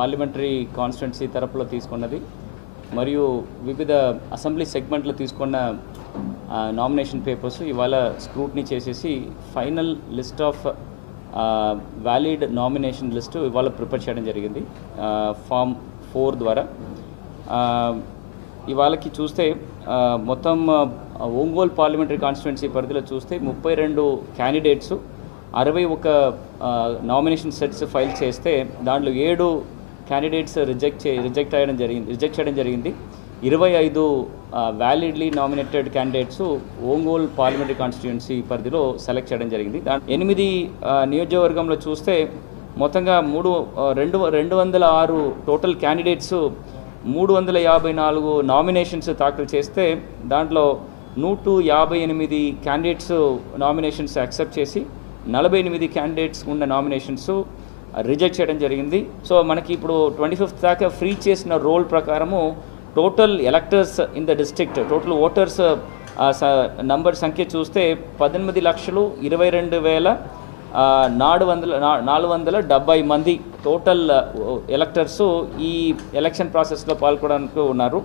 Parliamentary constituency తరపులో తీసుకున్నది మరియు వివిధ అసెంబ్లీ సెగ్మెంట్లో తీసుకున్న నామినేషన్ పేపర్స్ ఇవాళ స్క్రూట్నీ చేసేసి final list of valid nomination list ఇవాళ ప్రిపేర్ చేయడం జరిగింది ఫామ్ 4 ద్వారా. ఇవాళకి చూస్తే మొత్తం ఒంగోలు పార్లమెంటరీ కాన్స్టిట్యున్సీ పరిధిలో చూస్తే 32 క్యాండిడేట్స్ 61 నామినేషన్ సెట్స్ ఫైల్ చేస్తే దాంట్లో 7 క్యాండిడేట్స్ రిజెక్ట్ చేయడం జరిగింది. 25 validly nominated candidates Ongole parliamentary constituency పరిధిలో సెలెక్ట్ చేయడం జరిగింది. 8 నియోజకవర్గంలో చూస్తే మొత్తంగా 206 టోటల్ క్యాండిడేట్స్ 354 నామినేషన్స్ దాఖలు చేస్తే దాంట్లో 158 క్యాండిడేట్స్ నామినేషన్స్ యాక్సెప్ట్ చేసి 48 క్యాండిడేట్స్ ఉన్న నామినేషన్స్ రిజెక్ట్ చేయడం జరిగింది. సో మనకి ఇప్పుడు 25th దాకా ఫ్రీ చేసిన రోల్ ప్రకారము total electors in the district total voters number సంఖ్య చూస్తే 18,22,470 మంది టోటల్ ఎలక్టర్స్ ఈ ఎలక్షన్ ప్రాసెస్లో పాల్గొనడానికి ఉన్నారు.